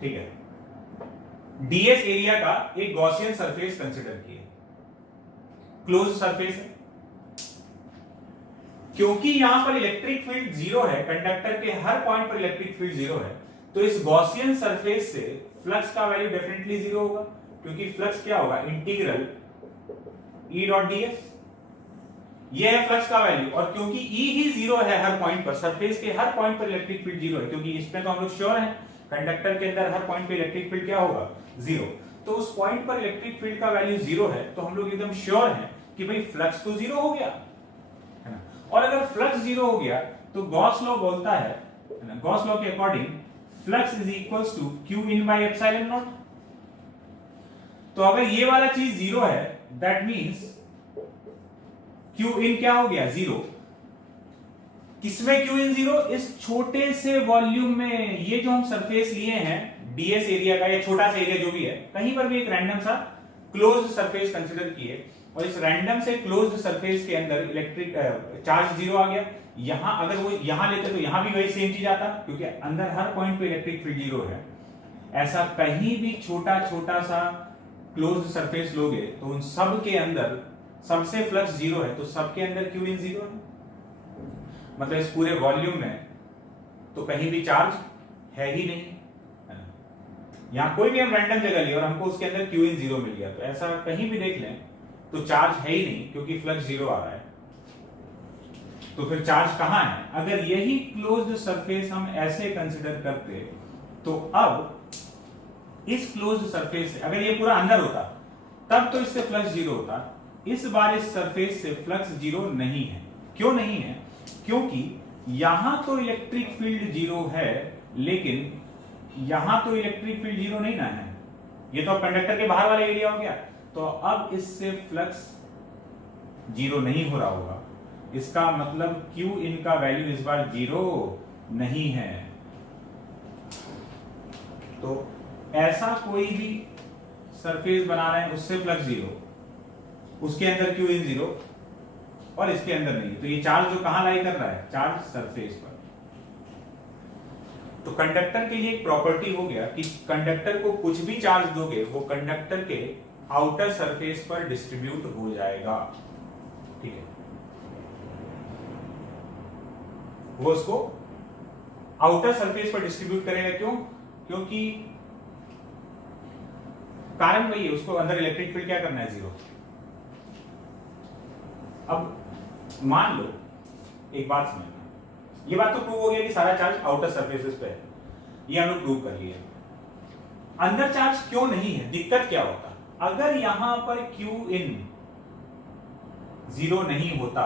ठीक है, DS area का एक गॉसियन सरफेस कंसिडर किए, क्लोज सरफेस है। क्योंकि यहां पर इलेक्ट्रिक फील्ड जीरो है, कंडक्टर के हर पॉइंट पर इलेक्ट्रिक फील्ड जीरो है, तो इस गॉसियन सरफेस से फ्लक्स का वैल्यू डेफिनेटली जीरो होगा, क्योंकि फ्लक्स क्या होगा, इंटीग्रल ई डॉट डीएस, ये है फ्लक्स का वैल्यू। और क्योंकि ई ही जीरो है हर पॉइंट पर, सरफेस के हर पॉइंट पर इलेक्ट्रिक फील्ड जीरो है, क्योंकि इसमें तो हम लोग श्योर हैं कंडक्टर के अंदर हर पॉइंट पे इलेक्ट्रिक फील्ड क्या होगा, जीरो। तो उस पॉइंट पर इलेक्ट्रिक फील्ड का वैल्यू जीरो है, तो हम लोग एकदम श्योर हैं कि भाई फ्लक्स तो जीरो हो गया है ना। और अगर फ्लक्स जीरो हो गया तो गॉस लॉ बोलता है ना, गॉस लॉ के according flux is equals to Q in by epsilon naught. तो अगर ये वाला चीज जीरो है, दैट मींस क्यू इन क्या हो गया, जीरो। किसमें क्यू इन जीरो, इस छोटे से वॉल्यूम में। ये जो हम सरफेस लिए हैं डीएस एरिया का, या छोटा सा एरिया जो भी है, कहीं पर भी एक रैंडम सा क्लोज्ड सरफेस कंसीडर किए, और इस रैंडम से क्लोज्ड सरफेस के अंदर इलेक्ट्रिक चार्ज जीरो आ गया। यहां अगर वो यहां लेते तो यहां भी वही सेम चीज आता, क्योंकि अंदर हर पॉइंट पे इलेक्ट्रिक फील्ड जीरो है। ऐसा कहीं भी छोटा छोटा सा क्लोज्ड सरफेस लोगे तो उन सब के अंदर सबसे फ्लक्स जीरो है, तो सबके अंदर क्यू इन जीरो है। मतलब इस पूरे वॉल्यूम में तो कहीं भी चार्ज है ही नहीं, यहां कोई भी हम रैंडम जगह लिए और हमको उसके अंदर क्यू इन जीरो मिल गया, तो ऐसा कहीं भी देख लें तो चार्ज है ही नहीं, क्योंकि फ्लक्स जीरो आ रहा है। तो फिर चार्ज कहां है? अगर यही क्लोज्ड सरफेस हम ऐसे कंसिडर करते, तो अब इस क्लोज्ड सरफेस से अगर ये पूरा अंदर होता तब तो इससे फ्लक्स जीरो होता। इस बार इस सरफेस से फ्लक्स जीरो नहीं है। क्यों नहीं है? क्योंकि यहां तो इलेक्ट्रिक फील्ड जीरो है, लेकिन यहां तो इलेक्ट्रिक फील्ड जीरो नहीं ना है। ये तो कंडक्टर के बाहर वाला एरिया हो गया, तो अब इससे फ्लक्स जीरो नहीं हो रहा होगा। इसका मतलब क्यू इन का वैल्यू इस बार जीरो नहीं है। तो ऐसा कोई भी सरफेस बना रहे हैं उससे फ्लक्स जीरो, उसके अंदर क्यू इन जीरो और इसके अंदर नहीं। तो ये चार्ज जो कहां लाई कर रहा है, चार्ज सरफेस पर। तो कंडक्टर के लिए एक प्रॉपर्टी हो गया कि कंडक्टर को कुछ भी चार्ज दोगे वो कंडक्टर के आउटर सरफेस पर डिस्ट्रीब्यूट हो जाएगा। ठीक है, वो उसको आउटर सरफेस पर डिस्ट्रीब्यूट करेगा। क्यों? क्योंकि कारण वही है, उसको अंदर इलेक्ट्रिक फील्ड क्या करना है, जीरो। अब मान लो, एक बात समझना, ये बात तो प्रूव हो गया कि सारा चार्ज आउटर सरफेसेस पे है, ये हम लोग प्रूव कर लिए। अंदर चार्ज क्यों नहीं है, दिक्कत क्या होता? अगर यहां पर क्यू इन जीरो नहीं होता,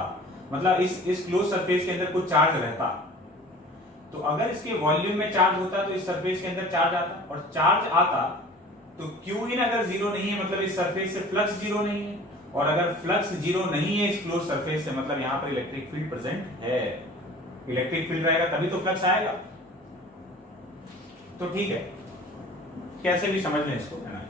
मतलब इस क्लोज सरफेस के अंदर कुछ चार्ज रहता, तो अगर इसके वॉल्यूम में चार्ज होता तो इस सरफेस के अंदर चार्ज आता, और चार्ज आता तो क्यू इन अगर जीरो नहीं है मतलब इस सरफेस से फ्लक्स जीरो नहीं है, और अगर फ्लक्स जीरो नहीं है इस क्लोज सरफेस से मतलब यहां पर इलेक्ट्रिक फील्ड प्रेजेंट है। इलेक्ट्रिक फील्ड रहेगा तभी तो फ्लक्स आएगा। तो ठीक है, कैसे भी समझ लें इसको, है ना।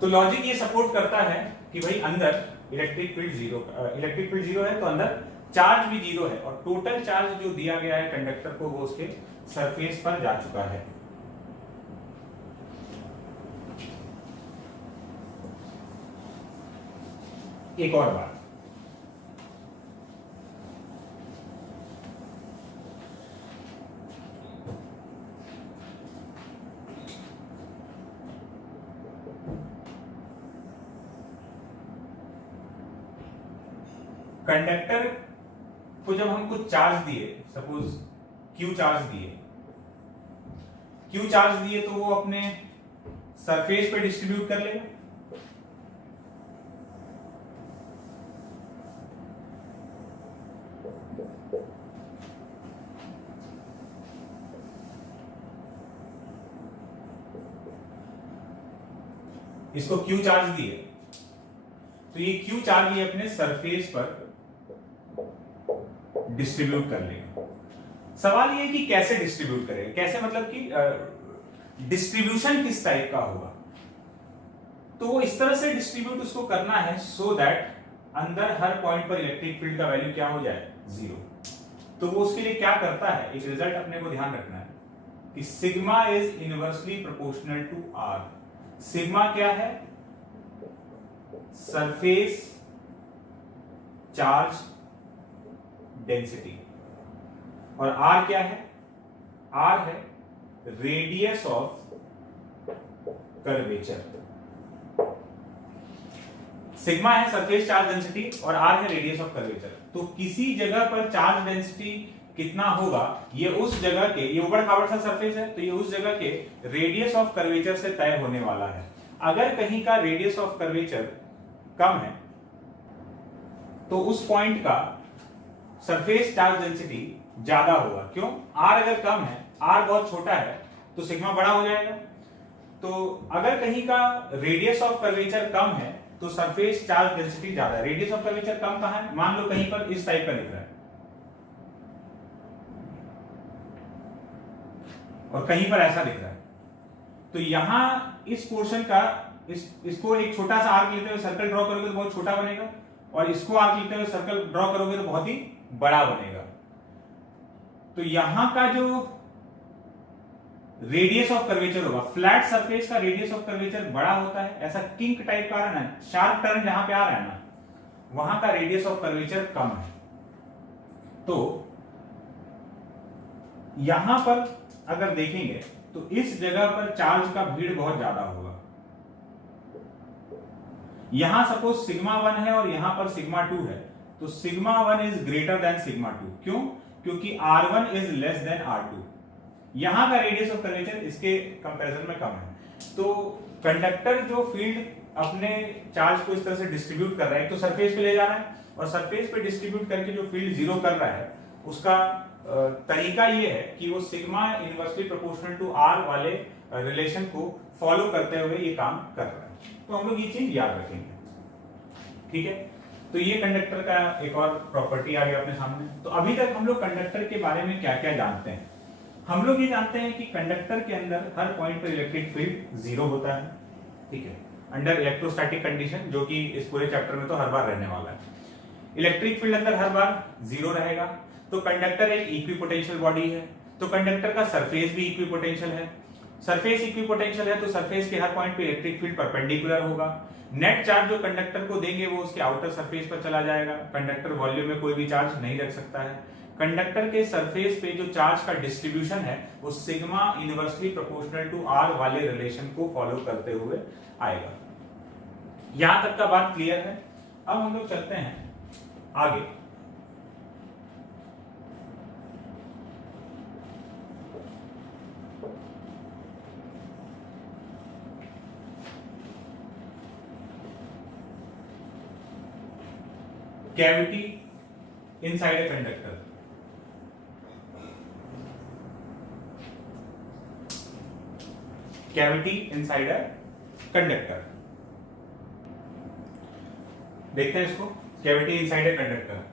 तो लॉजिक ये सपोर्ट करता है कि भाई अंदर इलेक्ट्रिक फील्ड जीरो है, तो अंदर चार्ज भी जीरो है, और टोटल चार्ज जो दिया गया है कंडक्टर को वो उसके सरफेस पर जा चुका है। एक और बात, कंडक्टर को जब हम कुछ चार्ज दिए, सपोज क्यू चार्ज दिए, तो वो अपने सरफेस पे डिस्ट्रीब्यूट कर लेगा। इसको क्यू चार्ज दिए, तो ये क्यू चार्ज ये अपने सरफेस पर डिस्ट्रीब्यूट कर लेगा। सवाल ये कि कैसे डिस्ट्रीब्यूट करेगा, कैसे मतलब कि डिस्ट्रीब्यूशन किस टाइप का होगा। तो वो इस तरह से डिस्ट्रीब्यूट उसको करना है सो दैट अंदर हर पॉइंट पर इलेक्ट्रिक फील्ड का वैल्यू क्या हो जाए, जीरो। तो वो उसके लिए क्या करता है, एक रिजल्ट अपने को ध्यान रखना है। कि sigma is inversely proportional to R. Sigma क्या है? सरफेस चार्ज डेंसिटी, और आर क्या है? आर है रेडियस ऑफ कर्वेचर। सिग्मा है सरफेस चार्ज डेंसिटी और आर है रेडियस ऑफ कर्वेचर। तो किसी जगह पर चार्ज डेंसिटी कितना होगा, ये उस जगह के, ये ऊबड़ खाबड़ सा सरफेस है, तो ये उस जगह के रेडियस ऑफ कर्वेचर से तय होने वाला है। अगर कहीं का रेडियस ऑफ कर्वेचर कम है तो उस पॉइंट का सरफेस चार्ज डेंसिटी ज्यादा होगा। क्यों? आर अगर कम है, आर बहुत छोटा है, तो सिग्मा बड़ा हो जाएगा। तो अगर कहीं का रेडियस ऑफ कर्वेचर कम है तो सरफेस चार्ज डेंसिटी ज्यादा है। रेडियस ऑफ कर्वेचर कम कहां है? मान लो कहीं पर इस टाइप का लिख रहा है और कहीं पर ऐसा दिख रहा है, तो यहां इस पोर्शन का इसको एक छोटा सा आर्क लेते हुए सर्कल ड्रॉ करोगे तो बहुत छोटा बनेगा, और इसको आर्क लेते हुए सर्कल ड्रॉ करोगे तो बहुत ही बड़ा बनेगा। तो यहां का जो रेडियस ऑफ कर्वेचर होगा, फ्लैट सरफेस का रेडियस ऑफ कर्वेचर बड़ा होता है, ऐसा किंक टाइप का आ रहा है ना, शार्प टर्न जहां पे आ रहा है ना, वहां का रेडियस ऑफ कर्वेचर कम है। तो यहां पर अगर देखेंगे तो इस जगह पर चार्ज का भीड़ बहुत ज्यादा होगा। यहां सपोज सिग्मा 1 है और यहां पर सिग्मा 2 है, तो sigma 1 is greater than sigma 2। क्यों? क्योंकि R1 is less than R2। यहां का रेडियस ऑफ कर्वेचर इसके कंपैरिजन में कम है। तो कंडक्टर जो फील्ड अपने चार्ज को इस तरह से डिस्ट्रीब्यूट कर रहा है, तो सरफेस पे ले जा रहा है, और सरफेस पे डिस्ट्रीब्यूट करके जो फील्ड जीरो कर रहा है उसका तरीका ये है कि वो sigma inversely proportional to R वाले रिलेशन को फॉलो करते हुए ये काम कर रहा है। तो हम लोग ये चीज याद रखेंगे, ठीक है। तो ये कंडक्टर का एक और प्रॉपर्टी आ गया अपने सामने। तो अभी तक हम लोग कंडक्टर के बारे में क्या क्या जानते हैं? हम लोग ये जानते हैं कि कंडक्टर के अंदर हर पॉइंट पर इलेक्ट्रिक फील्ड जीरो होता है, ठीक है, अंडर इलेक्ट्रोस्टैटिक कंडीशन, जो कि इस पूरे चैप्टर में तो हर बार रहने वाला है। इलेक्ट्रिक फील्ड अंदर हर बार जीरो रहेगा। तो कंडक्टर एक इक्विपोटेंशियल बॉडी है, तो कंडक्टर का सरफेस भी इक्विपोटेंशियल है। सरफेस इक्विपोटेंशियल है तो सरफेस के हर पॉइंट पे इलेक्ट्रिक फील्ड परपेंडिकुलर होगा। नेट चार्ज जो कंडक्टर को देंगे वो उसके आउटर सरफेस पर चला जाएगा। कंडक्टर वॉल्यूम में कोई भी चार्ज नहीं रख सकता है। कंडक्टर के सरफेस पे जो चार्ज का डिस्ट्रीब्यूशन है वो sigma inversely proportional to R वाले रिलेशन को फॉलो करते हुए आएगा। यहां तक का बात क्लियर है। अब हम लोग चलते हैं आगे। Cavity inside a conductor. Cavity inside a conductor, देखते हैं इसको। कैविटी इनसाइड ए कंडक्टर,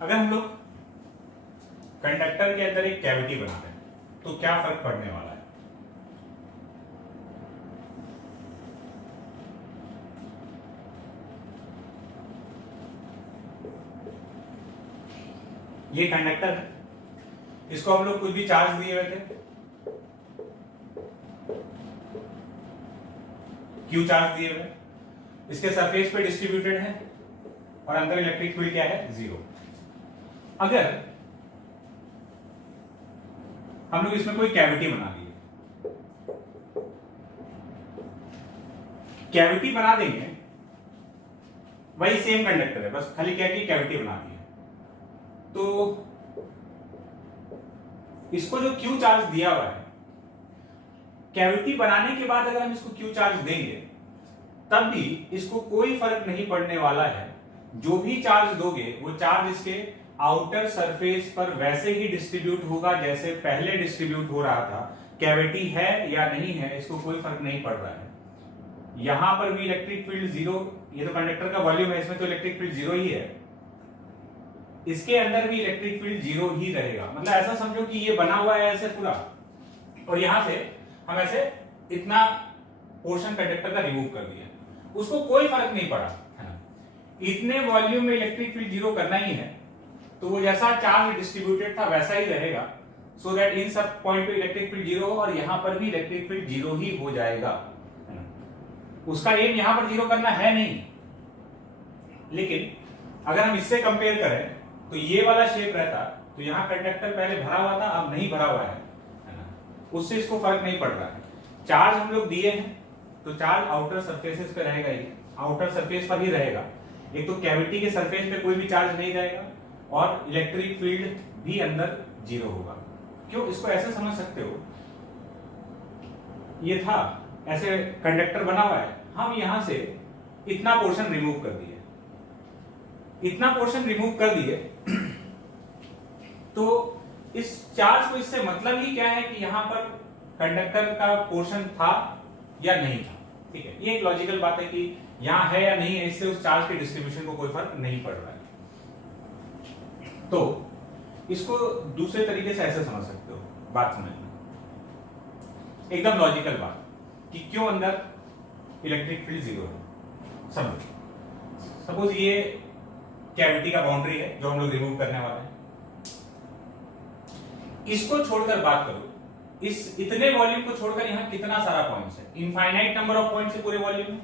अगर हम लोग कंडक्टर के अंदर एक कैविटी बनाते हैं तो क्या फर्क पड़ने वाला है? ये कंडक्टर है, इसको हम लोग कुछ भी चार्ज दिए हुए थे, क्यू चार्ज दिए हुए, इसके सरफेस पे डिस्ट्रीब्यूटेड है और अंदर इलेक्ट्रिक फील्ड क्या है? जीरो। अगर हम लोग इसमें कोई कैविटी बना दिए, कैविटी बना देंगे, वही सेम कंडक्टर है, बस खाली क्या की कैविटी बना दी है, तो इसको जो क्यू चार्ज दिया हुआ है, कैविटी बनाने के बाद अगर हम इसको क्यू चार्ज देंगे तब भी इसको कोई फर्क नहीं पड़ने वाला है। जो भी चार्ज दोगे वो चार्ज इसके आउटर सरफेस पर वैसे ही डिस्ट्रीब्यूट होगा जैसे पहले डिस्ट्रीब्यूट हो रहा था। कैविटी है या नहीं है इसको कोई फर्क नहीं पड़ रहा है। यहां पर भी इलेक्ट्रिक फील्ड जीरो, ये तो कंडक्टर का वॉल्यूम है, इसमें तो इलेक्ट्रिक फील्ड जीरो ही है, इसके अंदर भी इलेक्ट्रिक फील्ड जीरो ही रहेगा। मतलब ऐसा समझो कि ये बना हुआ है ऐसे पूरा, और यहां से हम ऐसे इतना पोर्शन कंडक्टर का रिमूव कर दिया, उसको कोई फर्क नहीं पड़ा, है ना। इतने वॉल्यूम में इलेक्ट्रिक फील्ड जीरो करना ही है, तो वो जैसा चार्ज डिस्ट्रीब्यूटेड था वैसा ही रहेगा। सो दैट इन सब पॉइंट पे इलेक्ट्रिक फील्ड जीरो हो और यहां पर भी इलेक्ट्रिक फील्ड जीरो ही हो जाएगा। उसका एम यहां पर जीरो करना है नहीं, लेकिन अगर हम इससे कंपेयर करें तो ये वाला शेप रहता तो यहां कंडक्टर पहले भरा हुआ था, अब नहीं भरा हुआ है ना, उससे इसको फर्क नहीं पड़ रहा है। चार्ज हम लोग दिए हैं तो चार्ज आउटर सरफेसेस पे रहेगा, ही आउटर सरफेस पर ही रहेगा। एक तो कैविटी के सरफेस पे कोई भी चार्ज नहीं रहेगा और इलेक्ट्रिक फील्ड भी अंदर जीरो होगा। क्यों? इसको ऐसे समझ सकते हो, ये था ऐसे कंडक्टर बना हुआ है, हम यहां से इतना पोर्शन रिमूव कर दिए, इतना पोर्शन रिमूव कर दिए तो इस चार्ज को, इससे मतलब ही क्या है कि यहां पर कंडक्टर का पोर्शन था या नहीं था। ठीक है, ये एक लॉजिकल बात है कि यहां है या नहीं है, इससे उस चार्ज के डिस्ट्रीब्यूशन को कोई फर्क नहीं पड़ रहा है। तो इसको दूसरे तरीके से ऐसे समझ सकते हो, बात समझना, एकदम लॉजिकल बात कि क्यों अंदर इलेक्ट्रिक फील्ड जीरो है। समझो, सपोज ये कैविटी का बाउंड्री है जो हम लोग रिमूव करने वाले हैं, इसको छोड़कर बात करो, इस इतने वॉल्यूम को छोड़कर यहां कितना सारा पॉइंट्स है, इनफाइनाइट नंबर ऑफ पॉइंट्स है पूरे वॉल्यूम में।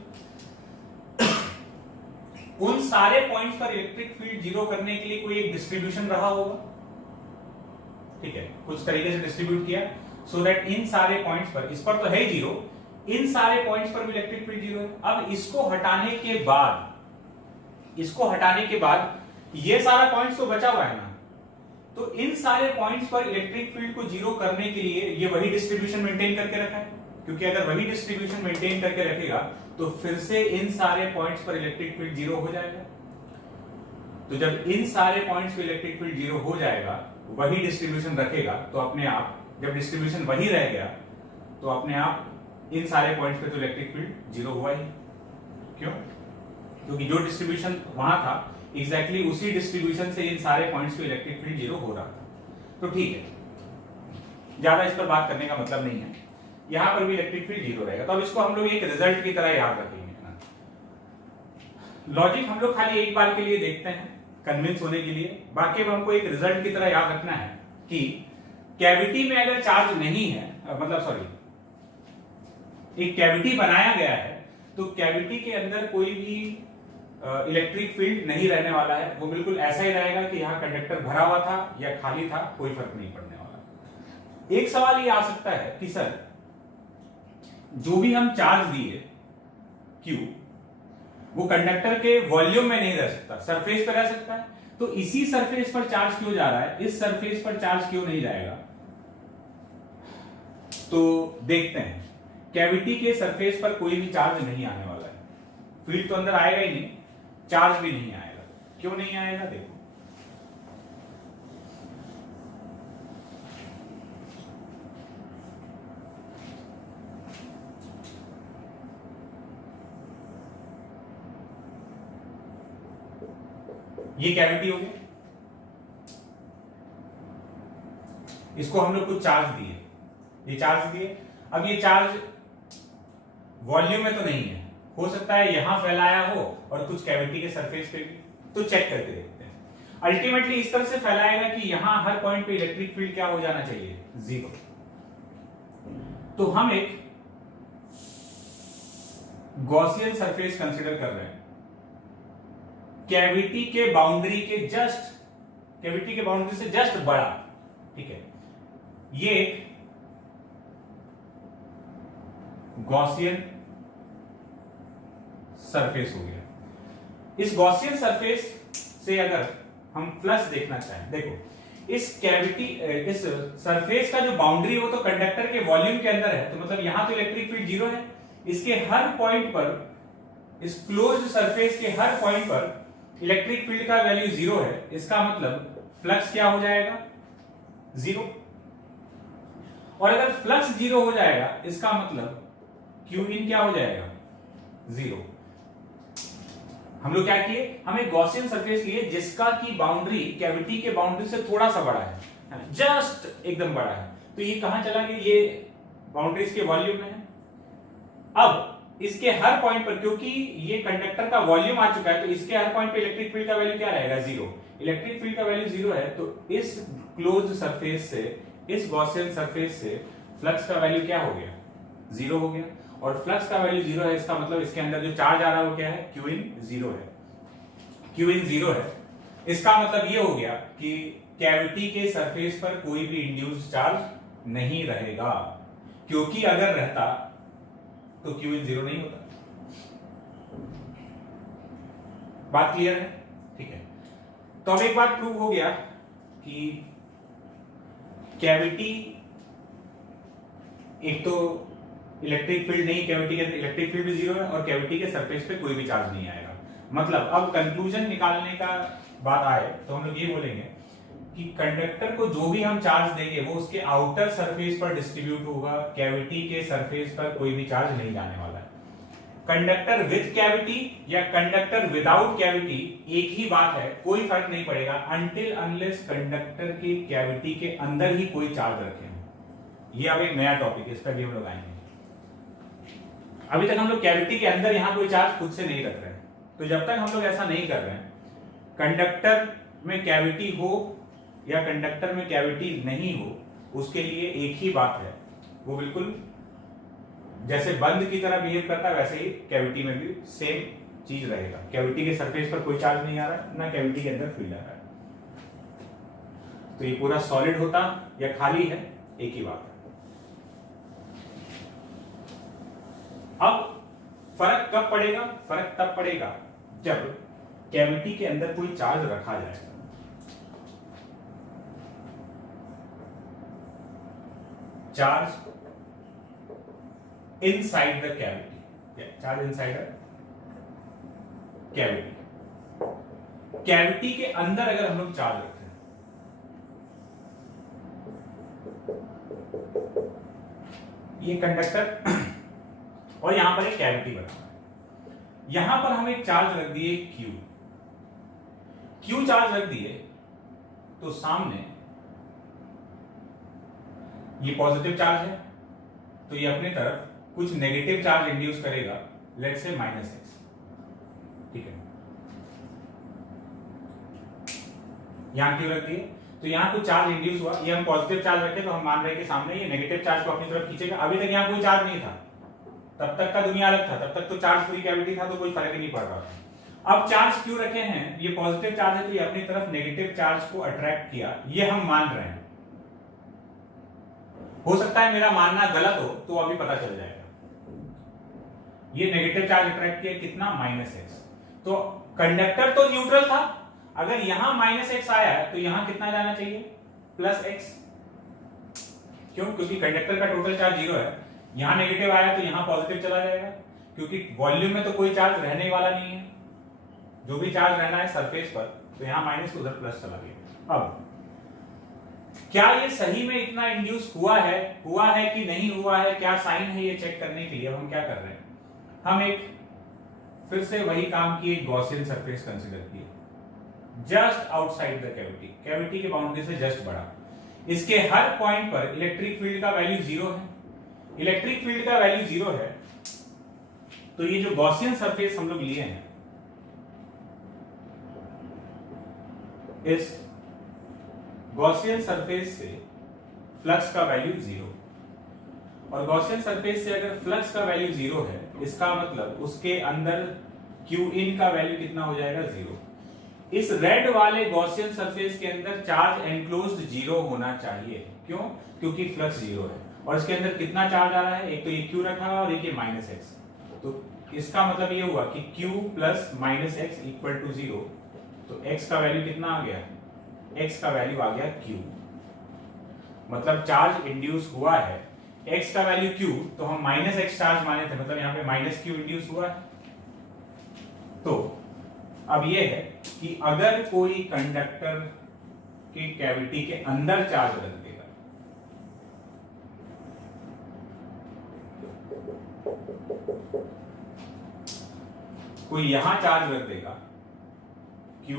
उन सारे पॉइंट्स पर इलेक्ट्रिक फील्ड जीरो करने के लिए कोई एक डिस्ट्रीब्यूशन रहा होगा, ठीक है, कुछ तरीके से डिस्ट्रीब्यूट किया सो दैट इन सारे पॉइंट्स पर, इस पर तो है जीरो, इन सारे पॉइंट्स पर भी इलेक्ट्रिक फील्ड जीरो है। अब इसको हटाने के बाद, इसको हटाने के बाद ये सारा पॉइंट्स तो बचा हुआ है ना, तो इन सारे पॉइंट्स पर इलेक्ट्रिक फील्ड को जीरो करने के लिए ये वही डिस्ट्रीब्यूशन मेंटेन करके रखा है, क्योंकि अगर वही डिस्ट्रीब्यूशन मेंटेन करके रखेगा तो फिर से इन सारे पॉइंट्स पर इलेक्ट्रिक फील्ड जीरो हो जाएगा। तो जब इन सारे पॉइंट्स पर इलेक्ट्रिक फील्ड जीरो हो जाएगा, वही डिस्ट्रीब्यूशन रखेगा, तो अपने आप जब डिस्ट्रीब्यूशन वही रह गया तो अपने आप इन सारे पॉइंट्स पे तो इलेक्ट्रिक फील्ड जीरो हुआ ही। क्यों? क्योंकि जो डिस्ट्रीब्यूशन वहां था एग्जैक्टली उसी डिस्ट्रीब्यूशन से इन सारे पॉइंट्स पे इलेक्ट्रिक फील्ड जीरो हो रहा था। तो ठीक है, ज्यादा इस पर बात करने का मतलब नहीं है, यहां पर भी इलेक्ट्रिक फील्ड जीरो रहेगा। तो अब इसको हम लोग एक रिजल्ट की तरह याद रखेंगे ना। लॉजिक हम लोग खाली एक बार के लिए देखते हैं कन्विंस होने के लिए, बाकी अब हमको एक रिजल्ट की तरह याद रखना है कि कैविटी में अगर चार्ज नहीं है, मतलब सॉरी, एक कैविटी बनाया गया है तो कैविटी के अंदर कोई भी इलेक्ट्रिक फील्ड नहीं रहने वाला है, वो बिल्कुल ऐसा ही रहेगा कि यहाँ कंडक्टर भरा हुआ था या खाली था, कोई फर्क नहीं पड़ने वाला। एक सवाल ये आ सकता है कि सर जो भी हम चार्ज दिए Q, वो कंडक्टर के वॉल्यूम में नहीं रह सकता, सरफेस पर रह सकता है, तो इसी सरफेस पर चार्ज क्यों जा रहा है, इस सरफेस पर चार्ज क्यों नहीं जाएगा? तो देखते हैं, कैविटी के सरफेस पर कोई भी चार्ज नहीं आने वाला है, फील्ड तो अंदर आएगा ही नहीं, चार्ज भी नहीं आएगा। क्यों नहीं आएगा? देखो, ये कैविटी होगी, इसको हम लोग कुछ चार्ज दिए, ये चार्ज दिए, अब ये चार्ज वॉल्यूम में तो नहीं है, हो सकता है यहां फैलाया हो और कुछ कैविटी के सरफेस पे भी, तो चेक करके देखते हैं। अल्टीमेटली इस तरह से फैलाएगा कि यहां हर पॉइंट पे इलेक्ट्रिक फील्ड क्या हो जाना चाहिए, जीरो। तो हम एक गॉसियन सरफेस कंसीडर कर रहे हैं, कैविटी के बाउंड्री के जस्ट, कैविटी के बाउंड्री से जस्ट बड़ा, ठीक है, ये एक गॉसियन सरफेस हो गया। इस गॉसियन सरफेस से अगर हम फ्लक्स देखना चाहें, देखो इस कैविटी, इस सरफेस का जो बाउंड्री है वो तो कंडक्टर के वॉल्यूम के अंदर है, तो मतलब यहां तो इलेक्ट्रिक फील्ड जीरो है, इसके हर पॉइंट पर, इस क्लोज्ड सरफेस के हर पॉइंट पर इलेक्ट्रिक फील्ड का वैल्यू जीरो है, इसका मतलब फ्लक्स क्या हो जाएगा, जीरो। और अगर फ्लक्स जीरो हो जाएगा इसका मतलब क्यू इन क्या हो जाएगा, जीरो। हम लोग क्या किए, हम एक गॉसियन सरफेस लिए जिसका की बाउंड्री कैविटी के बाउंड्री से थोड़ा सा बड़ा है, जस्ट एकदम बड़ा है, तो ये कहां चला गया, ये बाउंड्रीज के वॉल्यूम में है। अब इसके हर पॉइंट पर, क्योंकि ये कंडक्टर का वॉल्यूम आ चुका है, तो इसके हर पॉइंट पे इलेक्ट्रिक फील्ड का वैल्यू क्या रहेगा, जीरो। इलेक्ट्रिक फील्ड का वैल्यू जीरो है, तो इस क्लोज्ड सरफेस से इस गॉसियन सरफेस से फ्लक्स का वैल्यू क्या हो गया, जीरो हो गया, और फ्लक्स का वैल्यू जीरो है, इसका मतलब इसके अंदर जो चार्ज आ रहा है वो क्या है, क्यू इन जीरो है, क्यू इन जीरो है। इसका मतलब ये हो गया कि कैविटी के सरफेस पर कोई भी इंड्यूस्ड चार्ज नहीं रहेगा, क्योंकि अगर रहता तो क्यू इन जीरो नहीं होता। बात क्लियर है? ठीक है, तो अब एक बात प्रूव हो गया कि कैविटी, एक तो इलेक्ट्रिक फील्ड नहीं, कैविटी के इलेक्ट्रिक फील्ड भी जीरो है और कैविटी के सरफेस पे कोई भी चार्ज नहीं आएगा। मतलब अब कंक्लूजन निकालने का बात आए तो हम लोग ये बोलेंगे कि कंडक्टर को जो भी हम चार्ज देंगे वो उसके आउटर सरफेस पर डिस्ट्रीब्यूट होगा, कैविटी के सरफेस पर कोई भी चार्ज नहीं जाने वाला है। कंडक्टर विद कैविटी या कंडक्टर विदाउट कैविटी एक ही बात है, कोई फर्क नहीं पड़ेगा अनटिल अनलेस कंडक्टर की कैविटी के अंदर ही कोई चार्ज रखे हैं। ये अब एक नया टॉपिक है, इस पर भी हम लोग आएंगे। अभी तक हम लोग कैविटी के अंदर यहां कोई चार्ज खुद से नहीं रख रहे हैं, तो जब तक हम लोग ऐसा नहीं कर रहे हैं, कंडक्टर में कैविटी हो या कंडक्टर में कैविटी नहीं हो, उसके लिए एक ही बात है, वो बिल्कुल जैसे बंद की तरह बिहेव करता है वैसे ही कैविटी में भी सेम चीज रहेगा। कैविटी के सरफेस पर कोई चार्ज नहीं आ रहा है, ना कैविटी के अंदर फील्ड आ रहा है, तो ये पूरा सॉलिड होता या खाली है, एक ही बात है। अब फर्क कब पड़ेगा? फर्क तब पड़ेगा जब कैविटी के अंदर कोई चार्ज रखा जाएगा। Charge inside the cavity, charge inside a cavity, cavity के अंदर अगर हम लोग चार्ज रखते हैं, ये कंडक्टर और यहां पर एक कैविटी बना हुआ है, यहां पर हम एक चार्ज रख दिए Q, Q चार्ज रख दिए तो सामने ये पॉजिटिव चार्ज है, तो ये अपनी तरफ कुछ नेगेटिव चार्ज इंड्यूस करेगा, लेट्स से -x, ठीक है। यहां क्यों रख दिए? तो यहां कुछ चार्ज इंड्यूस हुआ, ये हम पॉजिटिव चार्ज रखे तो हम मान रहे हैं कि सामने ये नेगेटिव चार्ज को अपनी तरफ खींचेगा। अभी तक यहां कोई चार्ज नहीं था, तब तक का दुनिया अलग था, तब तक तो चार्ज फ्री कैविटी था, तो कोई फर्क ही नहीं पड़ रहा था। अब चार्ज क्यों रखे हैं? ये पॉजिटिव चार्ज है तो ये अपनी तरफ नेगेटिव चार्ज को अट्रैक्ट किया, ये हम मान रहे हैं। हो सकता है मेरा मानना गलत हो, तो अभी पता चल जाएगा। ये नेगेटिव चार्ज अट्रैक्ट किया कितना, -x, तो कंडक्टर तो न्यूट्रल था, अगर यहां -x आया है तो यहां कितना जाना चाहिए, +x। क्यों? क्योंकि कंडक्टर का टोटल चार्ज 0 है, यहां नेगेटिव आया तो यहां पॉजिटिव चला जाएगा, क्योंकि वॉल्यूम में तो कोई चार्ज रहने वाला नहीं है, जो भी चार्ज रहना है सरफेस पर, तो यहां माइनस तो उधर प्लस चला गया। अब क्या ये सही में इतना इंड्यूस हुआ है कि नहीं हुआ है, क्या साइन है, ये चेक करने के लिए हम क्या कर रहे हैं, हम एक फिर से वही काम की, एक गॉसियन सरफेस कंसीडर किए just outside the cavity, cavity के बाउंड्री से जस्ट बड़ा, इसके हर पॉइंट पर इलेक्ट्रिक फील्ड का वैल्यू 0 है, इलेक्ट्रिक फील्ड का वैल्यू 0 है, तो ये जो गॉसियन सरफेस हम लोग लिए हैं, इस गॉसियन सरफेस से फ्लक्स का वैल्यू 0, और गॉसियन सरफेस से अगर फ्लक्स का वैल्यू 0 है, इसका मतलब उसके अंदर क्यू इन का वैल्यू कितना हो जाएगा, 0। इस रेड वाले गॉसियन सरफेस के अंदर चार्ज एनक्लोज्ड 0 होना चाहिए, क्यों? क्योंकि फ्लक्स 0 है, और इसके अंदर कितना चार्ज आ रहा है, एक तो ये क्यू रखा हुआ और एक ये -x, तो इसका मतलब ये हुआ कि q plus -x equal to 0, तो x का वैल्यू कितना आ गया, x का वैल्यू आ गया q, मतलब चार्ज इंड्यूस हुआ है, x का वैल्यू q, तो हम -x चार्ज माने थे, मतलब यहाँ पे -q इंड्यूस हुआ है। तो अब ये है कि अगर कोई कंडक्टर की कैविटी के अंदर चार्ज रख देगा, कोई यहां चार्ज रख देगा Q,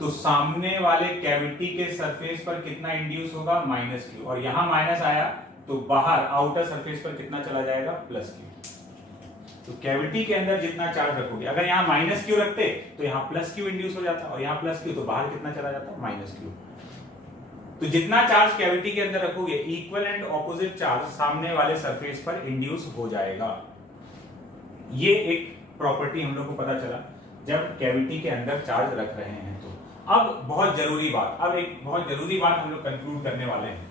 तो सामने वाले कैविटी के सरफेस पर कितना इंड्यूस होगा, -q, और यहां माइनस आया तो बाहर आउटर सरफेस पर कितना चला जाएगा, +q। तो कैविटी के अंदर जितना चार्ज रखोगे, अगर यहां -q रखते तो यहां +q इंड्यूस हो जाता, और यहां +q तो बाहर कितना चला जाता, -q। तो जितना चार्ज कैविटी के अंदर रखोगे इक्वल एंड ऑपोजिट चार्ज सामने वाले सरफेस पर इंड्यूस हो जाएगा। ये एक प्रॉपर्टी हम लोग को पता चला जब कैविटी के अंदर चार्ज रख रहे हैं। तो अब एक बहुत जरूरी बात हम लोग कंक्लूड करने वाले हैं।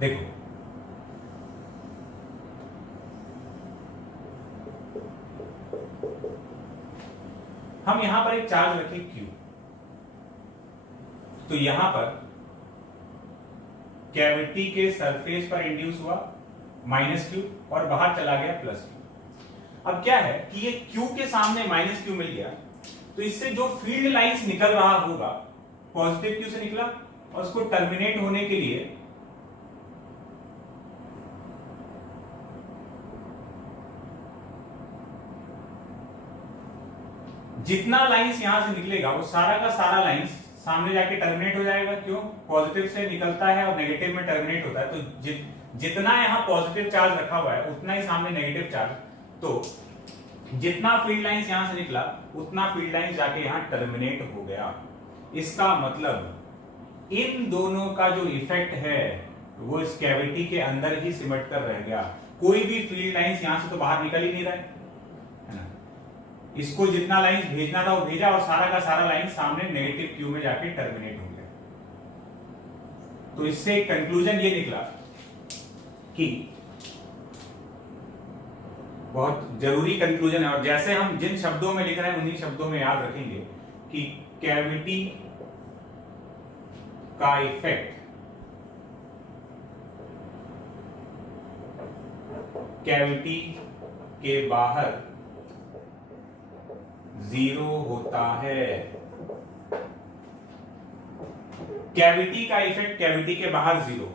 देखो, हम यहां पर एक चार्ज रखें Q, तो यहां पर कैविटी के सरफेस पर इंड्यूस हुआ -Q और बाहर चला गया +Q। अब क्या है कि ये Q के सामने -Q मिल गया, तो इससे जो फील्ड लाइंस निकल रहा होगा पॉजिटिव Q से निकला और उसको टर्मिनेट होने के लिए जितना लाइंस यहां से निकलेगा वो सारा का सारा लाइंस सामने जाके टर्मिनेट हो जाएगा। क्यों? पॉजिटिव से निकलता है और नेगेटिव में टर्मिनेट होता है, तो जितना यहां पॉजिटिव चार्ज रखा हुआ है उतना ही सामने नेगेटिव चार्ज, तो जितना फील्ड लाइंस यहां से निकला उतना फील्ड लाइंस जाके यहां टर्मिनेट हो गया। इसका मतलब इन दोनों का जो इफेक्ट है वो इस कैविटी के अंदर ही सिमट कर रह गया। कोई भी फील्ड लाइंस यहां से तो बाहर निकल ही नहीं रहा है ना। इसको जितना लाइंस भेजना था वो भेजा और सारा का सारा लाइंस सामने नेगेटिव क्यू में जाके टर्मिनेट हो गया। तो इससे एक कंक्लूजन ये निकला कि बहुत जरूरी कंक्लूजन है, और जैसे हम जिन शब्दों में लिख रहे हैं उन्हीं शब्दों में याद रखेंगे कि कैविटी का इफेक्ट कैविटी के बाहर 0 होता है। कैविटी का इफेक्ट कैविटी के बाहर 0।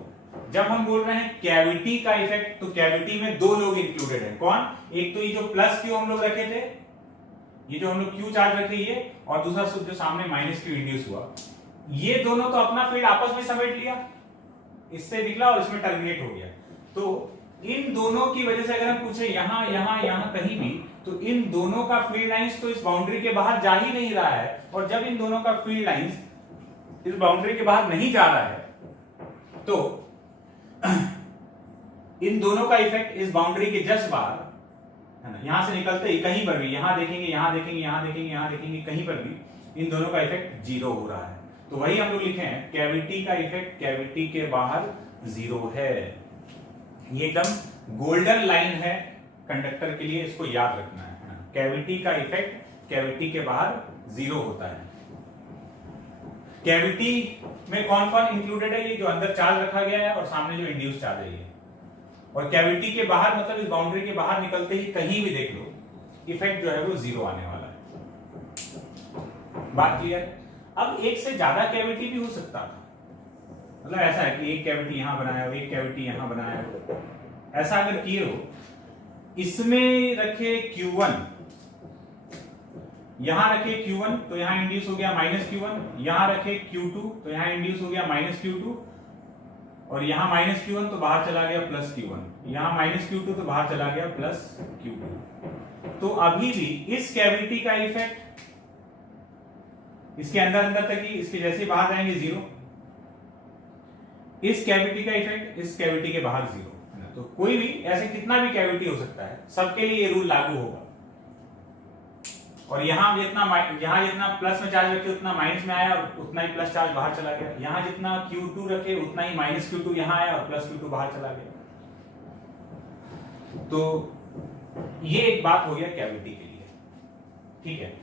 जब हम बोल रहे हैं कैविटी का इफेक्ट, तो कैविटी में दो लोग इंक्लूडेड हैं। कौन? एक तो ये जो +Q हम लोग रखे थे, ये जो हम लोग Q चार्ज रखे ये, और दूसरा जो सामने -Q इंड्यूस हुआ, ये दोनों तो अपना फील्ड आपस में समेट लिया, इससे निकला और इसमें टर्मिनेट हो गया। तो इन दोनों की वजह से अगर हम पूछे यहां यहां यहां कहीं भी, तो इन दोनों का फील्ड लाइंस तो इस बाउंड्री के बाहर जा ही नहीं रहा है, और जब इन दोनों का फील्ड लाइंस इस बाउंड्री के बाहर नहीं जा रहा है तो इन दोनों का इफेक्ट इस बाउंड्री के जस्ट बाहर है ना, यहां से निकलते ही कहीं पर भी, यहां देखेंगे यहां देखेंगे यहां देखेंगे यहां देखेंगे, कहीं पर भी इन दोनों का इफेक्ट 0 हो रहा है। तो वही हम लोग लिखे हैं कैविटी का इफेक्ट कैविटी के बाहर 0 है। ये एकदम गोल्डन लाइन है कंडक्टर के लिए, इसको याद रखना है। कैविटी का इफेक्ट कैविटी के बाहर 0 होता है। कैविटी में कौन कौन इंक्लूडेड है? ये जो अंदर चार्ज रखा गया है और सामने जो इंड्यूस चार्ज है ये। और कैविटी के बाहर मतलब इस बाउंड्री के बाहर निकलते ही कहीं भी देख लो, इफेक्ट जो है वो 0 आने वाला है। बात क्लियर? अब एक से ज्यादा कैविटी भी हो सकता था, मतलब ऐसा है कि एक कैविटी यहां बनाया, एक कैविटी यहां बनाया। ऐसा अगर किए हो, इसमें रखे Q1, यहां रखे Q1 तो यहां इंड्यूस हो गया -Q1, यहां रखे Q2 तो यहां इंड्यूस हो गया -Q2, और यहां -Q1 तो बाहर चला गया +Q1, यहां -Q2 तो बाहर चला गया +Q2। तो अभी भी इस कैविटी का इफेक्ट इसके अंदर तक ही, इसके जैसे ही बाहर जाएंगे 0। इस कैविटी का इफेक्ट इस कैविटी के बाहर 0 है ना। तो कोई भी ऐसे कितना भी कैविटी हो सकता है, सबके लिए ये रूल लागू होगा। और यहां जितना प्लस में चार्ज रखे उतना माइनस में आया और उतना ही प्लस चार्ज बाहर चला गया। यहां जितना Q2 रखे उतना ही -Q2 यहां आया और +Q2 बाहर चला गया। तो ये एक बात हो गया कैविटी के लिए, ठीक है।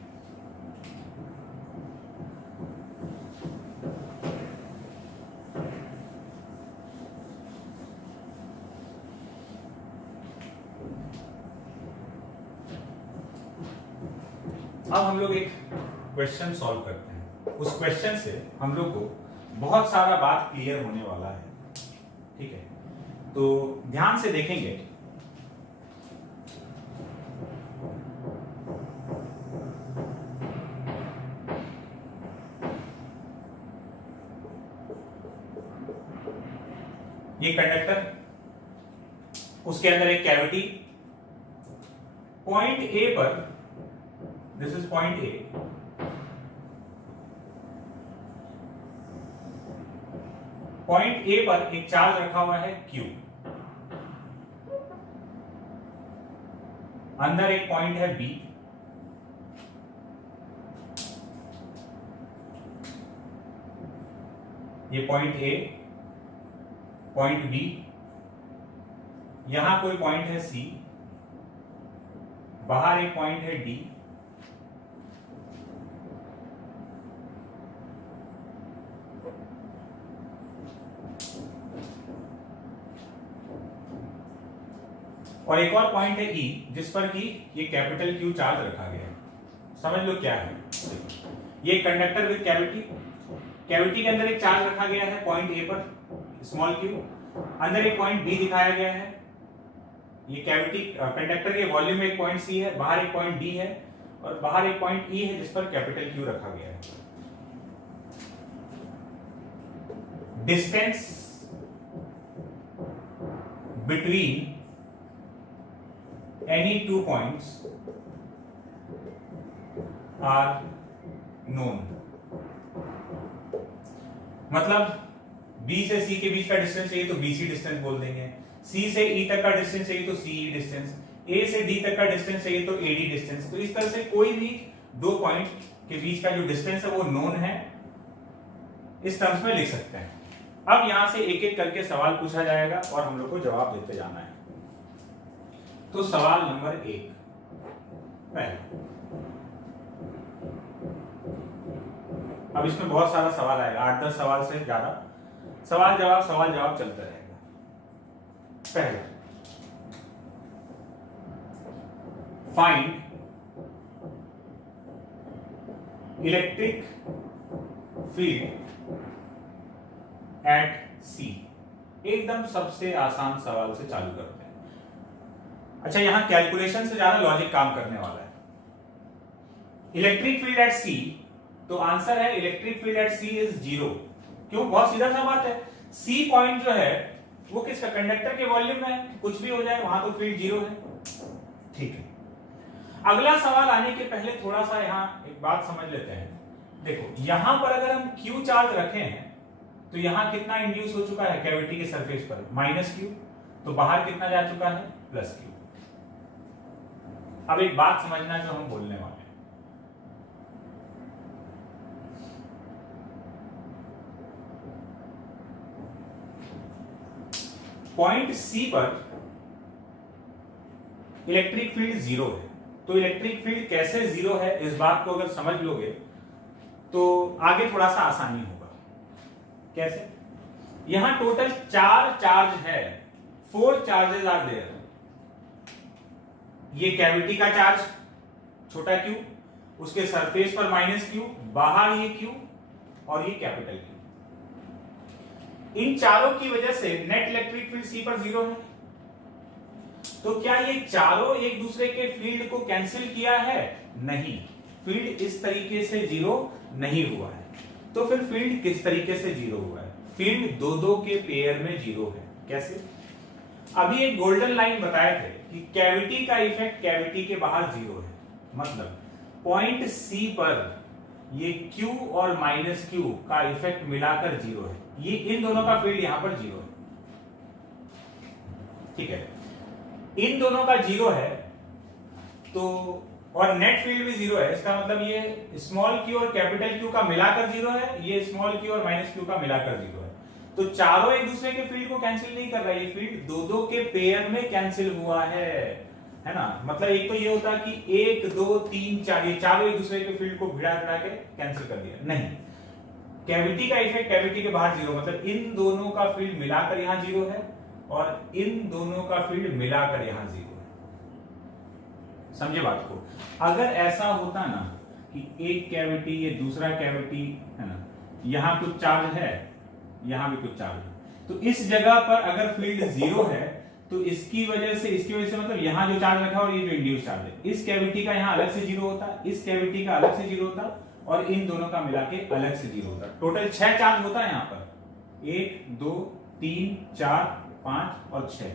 अब हम लोग एक क्वेश्चन सॉल्व करते हैं। उस क्वेश्चन से हम लोग को बहुत सारा बात क्लियर होने वाला है, ठीक है। तो ध्यान से देखेंगे। ये कंडक्टर, उसके अंदर एक कैविटी, पॉइंट ए पर, this is point A, point A पर एक चार्ज रखा हुआ है Q, अंदर एक पॉइंट है B, ये पॉइंट A, पॉइंट B, यहां कोई पॉइंट है C, बाहर एक पॉइंट है D, और एक और पॉइंट है E जिस पर कि ये कैपिटल Q चार्ज रखा गया है। समझ लो क्या है, ये कंडक्टर विद कैविटी, कैविटी के अंदर एक चार्ज रखा गया है पॉइंट ए पर स्मॉल q, अंदर एक पॉइंट बी दिखाया गया है, ये कैविटी कंडक्टर के वॉल्यूम में एक पॉइंट सी है, बाहर एक पॉइंट डी है और बाहर एक पॉइंट ई है जिस पर कैपिटल क्यू रखा गया है। Distance between any two points are known, मतलब B से C के बीच का डिस्टेंस चाहिए तो BC डिस्टेंस बोल देंगे, C से E तक का डिस्टेंस चाहिए तो CE डिस्टेंस, A से D तक का डिस्टेंस चाहिए तो AD डिस्टेंस। तो इस तरह से कोई भी दो पॉइंट के बीच का जो डिस्टेंस है वो नोन है, इस टर्म्स में लिख सकते हैं। अब यहां से एक एक करके सवाल पूछा जाएगा और हम लोग को जवाब देते जाना है। तो सवाल नंबर 1, पहला, अब इसमें बहुत सारा सवाल आएगा, 8-10 सवाल से ज्यादा, सवाल जवाब चलता रहेगा। पहला, find electric field eight C। एकदम सबसे आसान सवाल से चालू करते हैं। अच्छा, यहां कैलकुलेशन से ज्यादा लॉजिक काम करने वाला है। इलेक्ट्रिक फील्ड एट C, तो आंसर है electric field eight C is 0। क्यों? बहुत सीधा सा बात है, C पॉइंट जो है वो किसका, कंडक्टर के वॉल्यूम में है, कुछ भी हो जाए वहां तो फील्ड 0 है। ठीक है, अगला सवाल आने के पहले थोड़ा सा यहां एक बात समझ लेते हैं। देखो, यहां पर अगर हम Q चार्ज रखे हैं तो यहां कितना इंड्यूस हो चुका है कैविटी के सरफेस पर, -Q, तो बाहर कितना जा चुका है, +Q। अब एक बात समझना जो हम बोलने वाले हैं, पॉइंट C पर इलेक्ट्रिक फील्ड 0 है। तो इलेक्ट्रिक फील्ड कैसे 0 है, इस बात को अगर समझ लोगे तो आगे थोड़ा सा आसानी होगा। कैसे? यहां टोटल 4 चार्ज है, 4 चार्जेस आर देयर। ये कैविटी का चार्ज छोटा q, उसके सरफेस पर -Q, बाहर ये Q और ये कैपिटल Q। इन चारों की वजह से नेट इलेक्ट्रिक फील्ड C पर 0 है। तो क्या ये चारों एक दूसरे के फील्ड को कैंसिल किया है? नहीं, फील्ड इस तरीके से 0 नहीं हुआ है। तो फिर फील्ड किस तरीके से 0 हुआ है? फील्ड दो के पेयर में 0 है। कैसे? अभी एक गोल्डन लाइन बताए थे कि कैविटी का इफेक्ट कैविटी के बाहर 0 है, मतलब पॉइंट C पर ये Q और -Q का इफेक्ट मिलाकर 0 है। ये इन दोनों का फील्ड यहां पर 0 है। ठीक है, इन दोनों का 0 है तो, और नेट फील्ड भी 0 है। इसका मतलब ये स्मॉल q और कैपिटल Q का मिलाकर 0 है, ये स्मॉल q और -Q का मिलाकर 0 है। तो चारों एक दूसरे के फील्ड को कैंसिल नहीं कर रहा है, ये फील्ड दो के पेयर में कैंसिल हुआ है ना। मतलब एक तो ये होता है कि 1 2 3 4 ये चारों एक दूसरे के फील्ड को भिड़ा के कैंसिल कर दिया। नहीं, कैविटी का इफेक्ट कैविटी के बाहर 0, मतलब इन दोनों का फील्ड मिलाकर यहां 0 है और इन दोनों का फील्ड मिलाकर यहां 0 है। समझे बात को? अगर ऐसा होता ना कि एक कैविटी ये दूसरा कैविटी है ना, यहां कुछ चार्ज है, यहां भी कुछ चार्ज है, तो इस जगह पर अगर फील्ड 0 है तो इसकी वजह से मतलब यहां जो चार्ज रखा और ये जो इंड्यूस चार्ज है, इस कैविटी का यहां अलग से 0 होता, इस कैविटी का अलग से 0 होता और इन दोनों का मिला के अलग से 0 होता। टोटल 6 चार्ज होता है यहां पर, 1 2 3, 4, 5 और 6।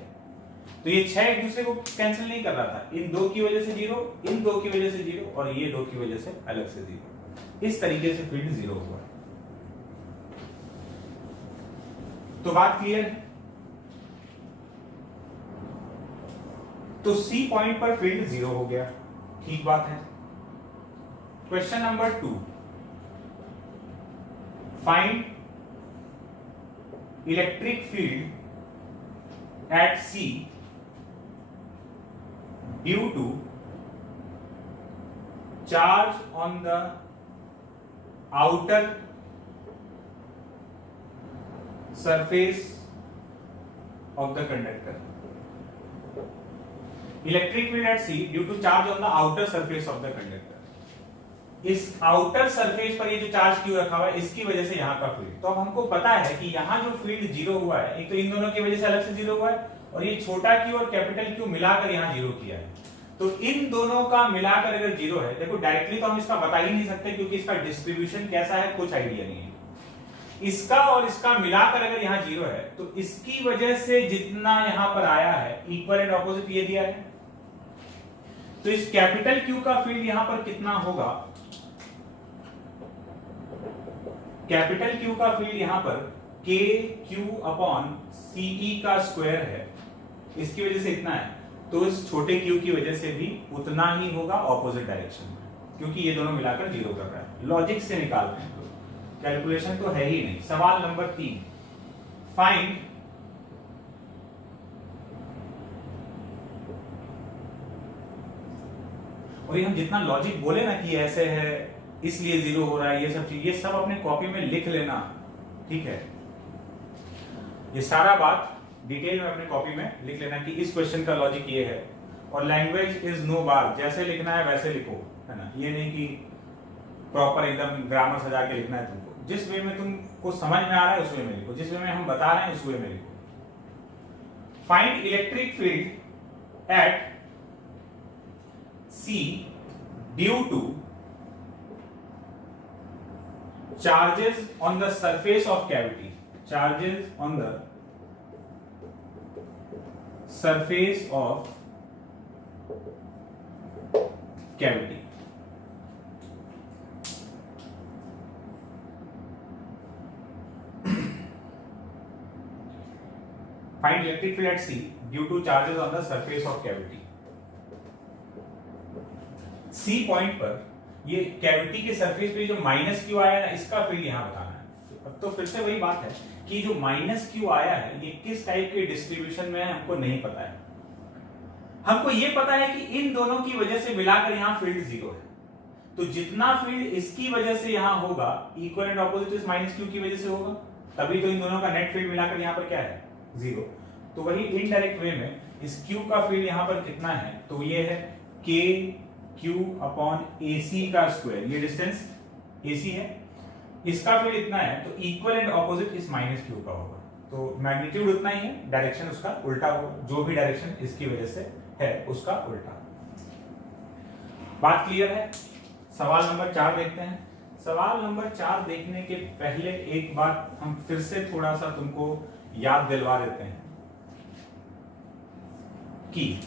तो ये 6 एक दूसरे को कैंसिल नहीं कर रहा था, इन दो की वजह से 0, इन दो की वजह से 0 और ये दो की वजह से अलग से 0। इस तरीके से फील्ड 0 हुआ। तो बात क्लियर है? तो सी पॉइंट पर फील्ड 0 हो गया, ठीक बात है। Question number 2, find electric field at C due to charge on the outer surface of the conductor. Electric field at C due to charge on the outer surface of the conductor. इस outer surface पर ये जो charge Q रखा हुआ है इसकी वजह से यहाँ का फील्ड। तो अब हमको पता है कि यहाँ जो फील्ड 0 हुआ है, एक तो इन दोनों की वजह से अलग से 0 हुआ है और ये छोटा क्यू और कैपिटल क्यू मिलाकर यहाँ 0 किया है। तो इन दोनों का मिलाकर अगर 0 है, देखो डायरेक्टली तो हम इसका बता ही नहीं सकते क्योंकि इसका डिस्ट्रीब्यूशन कैसा है कुछ आइडिया नहीं है। इसका और इसका मिलाकर अगर यहाँ 0 है तो इसकी वजह से जितना यहां पर आया है इक्वल एंड ऑपोजिट ये दिया है। तो इस कैपिटल क्यू का फील्ड यहां पर कितना होगा? कैपिटल क्यू का फील्ड यहां पर के क्यू अपॉन सीई का स्क्वायर है, इसकी वजह से इतना है। तो इस छोटे क्यू की वजह से भी उतना ही होगा ऑपोजिट डायरेक्शन में, क्योंकि ये दोनों मिलाकर 0 कर रहा है। लॉजिक से निकालते हैं, कैलकुलेशन तो है ही नहीं। सवाल नंबर 3, फाइंड और ये हम जितना लॉजिक बोले ना कि ऐसे है इसलिए 0 हो रहा है, ये सब चीज ये सब अपने कॉपी में लिख लेना, ठीक है? ये सारा बात डिटेल में अपने कॉपी में लिख लेना कि इस क्वेश्चन का लॉजिक ये है। और लैंग्वेज इज नो बार, जैसे लिखना है वैसे लिखो, है ना? ये नहीं कि प्रॉपर एकदम ग्रामर सजा के लिखना है तुमको। जिस वे में तुमको समझ में आ रहा है उस वे में लिखो, जिस वे में हम बता रहे हैं उस वे में लिखो। Find electric field at C due to charges on the surface of cavity, charges on the surface of cavity. Find electric field at C due to charges on the surface of cavity. C point पर ये cavity के surface पे जो minus Q आया है इसका field यहां बताना है। अब तो फिर से वही बात है कि जो माइनस क्यू आया है ये किस टाइप के डिस्ट्रीब्यूशन में है हमको नहीं पता है। हमको ये पता है कि इन दोनों की वजह से मिलाकर यहां फील्ड 0 है। तो जितना फील्ड इसकी वजह से यहां होगा इक्वल एंड ऑपोजिट इस माइनस क्यू की वजह से होगा, तभी तो इन दोनों का नेट फील्ड मिलाकर यहां पर क्या है? 0। तो वही इनडायरेक्ट वे में इस क्यू का फील्ड यहां पर कितना है? तो ये है के क्यू अपॉन AC का स्क्वायर, ये डिस्टेंस AC है, इसका फील्ड इतना है तो इक्वल एंड ऑपोजिट इस माइनस क्यू का होगा। तो मैग्नीट्यूड उतना ही है, डायरेक्शन उसका उल्टा होगा, जो भी डायरेक्शन इसकी वजह से है उसका उल्टा। बात क्लियर है? सवाल नंबर 4 देखते हैं। सवाल नंबर 4 देखने के पहले एक बात हम फिर से थोड़ा सा तुमको याद दिलवा देते हैं कि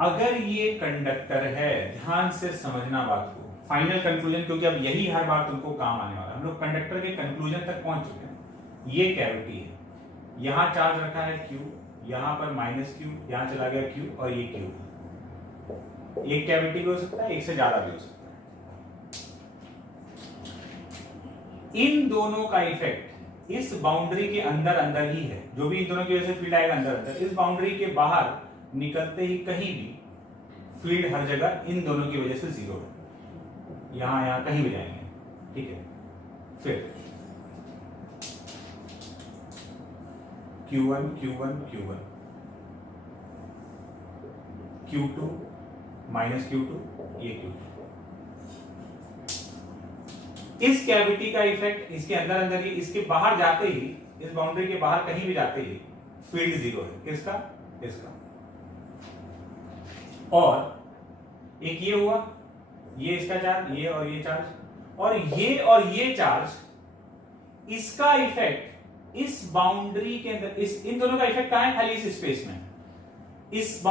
अगर ये कंडक्टर है, ध्यान से समझना बात को, फाइनल कंक्लूजन, क्योंकि अब यही हर बार तुमको काम आने वाला है। हम लोग कंडक्टर के कंक्लूजन तक पहुंच चुके हैं। ये कैविटी है, यहां चार्ज रखा है Q, यहां पर माइनस Q, यहां चला गया Q और ये Q। एक कैविटी भी हो सकता है, एक से ज्यादा भी हो सकता है। इन दोनों का इफेक्ट इस बाउंड्री के अंदर अंदर ही है, जो भी इन दोनों की वजह से फील्ड आएगा अंदर अंदर। इस बाउंड्री के बाहर निकलते ही कहीं भी फील्ड हर जगह इन दोनों की वजह से 0 है, यहां यहां कहीं भी जाएंगे, ठीक है? फिर Q1 Q1 Q1 Q2 minus Q2, ये Q2। इस कैविटी का इफेक्ट इसके अंदर अंदर ही, इसके बाहर जाते ही, इस बाउंड्री के बाहर कहीं भी जाते ही फील्ड 0 है। किसका? इसका। और एक ये हुआ, ये इसका चार्ज, ये और ये चार्ज, और ये चार्ज इसका इफेक्ट इस बाउंड्री के अंदर, इस इन दोनों का इफेक्ट कहां है? खाली इस स्पेस में। इस